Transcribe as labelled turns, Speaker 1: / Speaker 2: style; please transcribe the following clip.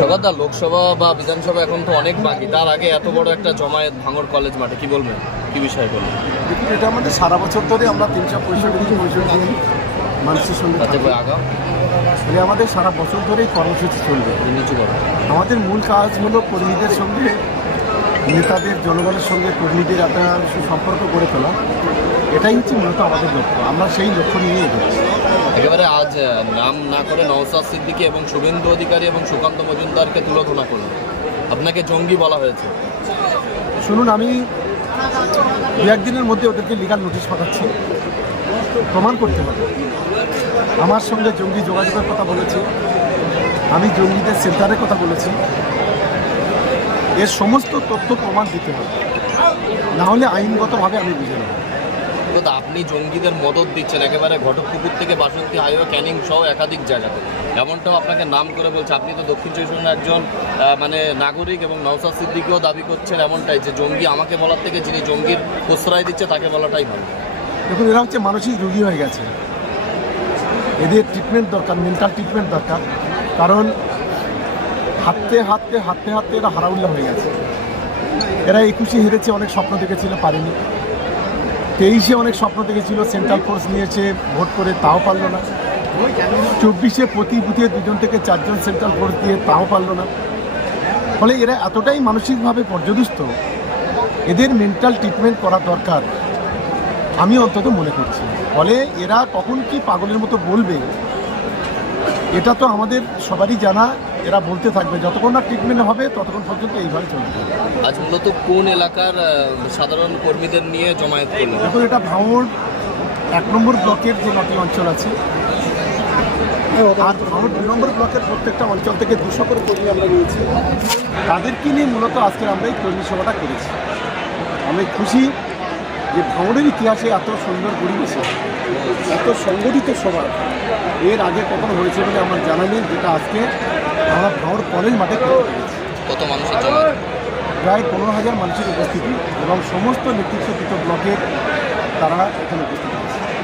Speaker 1: সকালদা লোকসভা বা বিধানসভা এখন তো অনেক বাকি। তার আগে এত বড় একটা জমায়েত ভাঙড় কলেজ মাঠে কি বলবেন? কি বিষয় বলবেন?
Speaker 2: দেখুন এটা আমাদের সারা বছর ধরে আমরা তিনশো পঁয়ষট্টি দিন পঁয়ষট্টি দিন মানুষের সঙ্গে।
Speaker 1: আগা
Speaker 2: আমাদের সারা বছর ধরেই কর্মসূচি চলবে। আমাদের মূল কাজ হলো কর্মীদের সঙ্গে নেতাদের জনগণের সঙ্গে কর্মীদের একটা সুসম্পর্ক গড়ে তোলা। এটাই হচ্ছে মূলত আমাদের লক্ষ্য। আমরা সেই লক্ষ্য নিয়ে এগোচ্ছি।
Speaker 1: একেবারে আজ নাম না করে নওসাদ সিদ্দিকী এবং শুভেন্দু অধিকারী এবং সুকান্ত মজুমদারকে তুলোধনা করলেন আপনাকে জঙ্গি বলা হয়েছে।
Speaker 2: শুনুন, আমি দু একদিনের মধ্যে ওদেরকে লিগাল নোটিশ পাঠাচ্ছি। প্রমাণ করতে হবে। আমার সঙ্গে জঙ্গি যোগাযোগের কথা বলেছে। আমি জঙ্গিদের সেন্টারের কথা বলেছি। এর সমস্ত তথ্য প্রমাণ দিতে হবে। না হলে আইনগতভাবে আমি বুঝে নেব।
Speaker 1: তো আপনি জঙ্গিদের মদত দিচ্ছেন একেবারে ঘটকপুকুর থেকে বাসন্তী হাইওয়ে, ক্যানিং সহ একাধিক জায়গাতে। এমনটাও আপনাকে নাম করে বলছে। আপনি তো দক্ষিণ চব্বিশ পরগনার একজন মানে নাগরিক এবং নওসাদ সিদ্দিকিও দাবি করছেন এমনটাই যে জঙ্গি আমাকে বলার থেকে যিনি জঙ্গির প্রশ্রয় দিচ্ছে, তাকে বলাটাই ভালো।
Speaker 2: দেখুন, এরা হচ্ছে মানসিক রোগী হয়ে গেছে। এদের ট্রিটমেন্ট দরকার মেন্টাল ট্রিটমেন্ট দরকার। কারণ হাঁটতে হাঁটতে হাঁটতে হাঁটতে এরা হারাউল্লা হয়ে গেছে। এরা একুশে হেরেছে, অনেক স্বপ্ন দেখেছিল, পারেনি। তেইশে অনেক স্বপ্ন দেখেছিল সেন্ট্রাল ফোর্স নিয়েছে, ভোট করে তাও পারল না। চব্বিশে প্রতি বুথে দুজন থেকে চারজন সেন্ট্রাল ফোর্স দিয়ে তাও পারল না। ফলে এরা এতটাই মানসিকভাবে পর্যদুস্ত, এদের মেন্টাল ট্রিটমেন্ট করা দরকার, আমি অন্তত মনে করছি। ফলে এরা কখন কি পাগলের মতো বলবে, এটা তো আমাদের সবারই জানা। এরা বলতে থাকবে যতক্ষণ না ট্রিটমেন্ট হবে ততক্ষণ পর্যন্ত এইভাবে চলবে।
Speaker 1: আজ মূলত কোন এলাকার সাধারণ কর্মীদের নিয়ে জমায়েত
Speaker 2: দেখুন এটা ভাঙড় এক নম্বর ব্লকের যে নটি অঞ্চল আছে আর ভাঙড় দু নম্বর ব্লকের প্রত্যেকটা অঞ্চল থেকে দুশো করে কর্মী আমরা নিয়েছি তাদেরকে নিয়ে মূলত আজকে আমরা এই কর্মী সভাটা করেছি। আমি খুশি যে ভাঙড়ের ইতিহাসে এত সুন্দর পরিবেশে এত সংগঠিত সভা এর আগে কখনো হয়েছে বলে আমার জানা নেই যেটা আজকে আমরা ভাওর কলেজ মাঠে
Speaker 1: কত মানুষের জমায়েত
Speaker 2: প্রায় পনেরো হাজার মানুষের উপস্থিতি এবং সমস্ত নেতৃত্বকৃত ব্লকের তারা এখানে উপস্থিত আছে